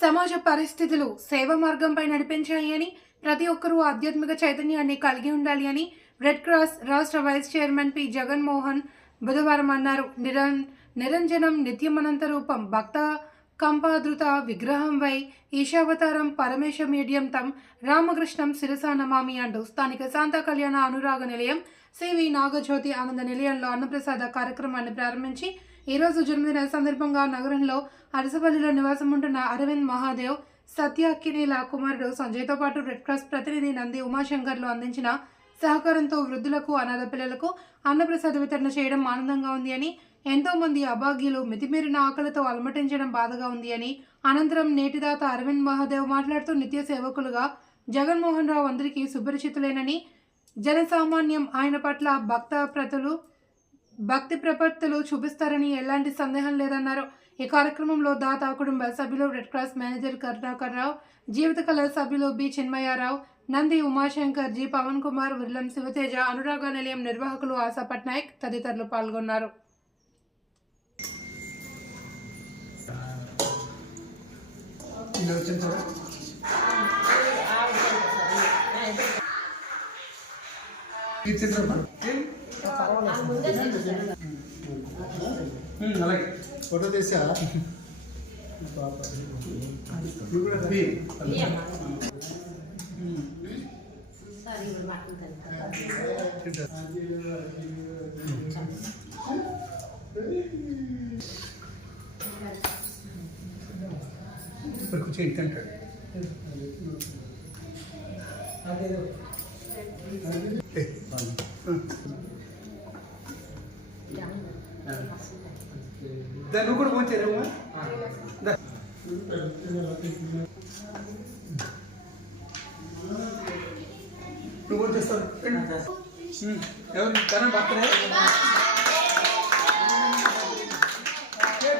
సమాజ పరిస్థితులు సేవ మార్గంపై నడిపించాయి అని, ప్రతి ఒక్కరూ ఆధ్యాత్మిక చైతన్యాన్ని కలిగి ఉండాలి అని రెడ్ క్రాస్ రాష్ట్ర వైస్ చైర్మన్ పి జగన్మోహన్ బుధవారం అన్నారు. నిరంజనం నిత్యమనంత రూపం భక్త కంపాదృత విగ్రహం వై ఈశావతారం పరమేశ మీడియం తం రామకృష్ణం శిరసా నమామి అంటూ స్థానిక శాంత కళ్యాణ అనురాగ నిలయం సివి నాగజ్యోతి ఆనంద నిలయంలో అన్నప్రసాద కార్యక్రమాన్ని ప్రారంభించి ఈరోజు జన్మదిన సందర్భంగా నగరంలో అరసపల్లిలో నివాసం ఉంటున్న అరవింద్ మహాదేవ్ సత్యాకినేల కుమారుడు సంజయ్తో పాటు రెడ్ క్రాస్ ప్రతినిధి నంది ఉమాశంకర్లు అందించిన సహకారంతో వృద్ధులకు అనాథ పిల్లలకు అన్నప్రసాద వితరణ చేయడం ఆనందంగా ఉంది అని, ఎంతో మంది అభాగ్యులు మితిమీరిన ఆకలితో అలమటించడం బాధగా ఉంది అని, అనంతరం నేటిదాత అరవింద్ మహాదేవ్ మాట్లాడుతూ నిత్య సేవకులుగా జగన్మోహన్ రావు అందరికీ సుపరిచితులేనని, జనసామాన్యం ఆయన పట్ల భక్తి ప్రపత్తులు చూపిస్తారని ఎలాంటి సందేహం లేదన్నారు. ఈ కార్యక్రమంలో దాత కుటుంబ సభ్యులు, రెడ్ క్రాస్ మేనేజర్ కరుణాకర్ రావు, జీవిత కళ సభ్యులు బి చిన్మయారావు, నంది ఉమాశంకర్, జి పవన్ కుమార్, విర్లం శివతేజ, అనురాగ నిలయం నిర్వాహకులు ఆశా పట్నాయక్ తదితరులు పాల్గొన్నారు. ఫోటో తీసా కూర్చొని తింటాడు. నువ్వు కూడా పోంచారు నువ్వు కూడా చేస్తావు. ఎవరు తన బర్త్డే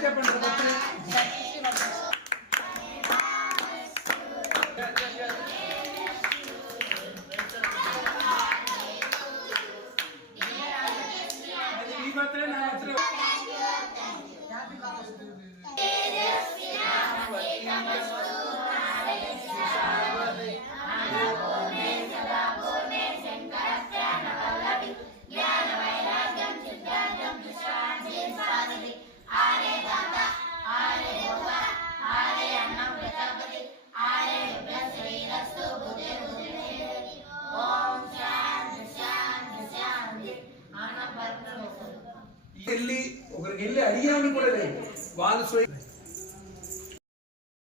చెప్పండి. బర్త్డే ఒకరికి వెళ్ళి అడిగామని కూడా లేదు. వాళ్ళు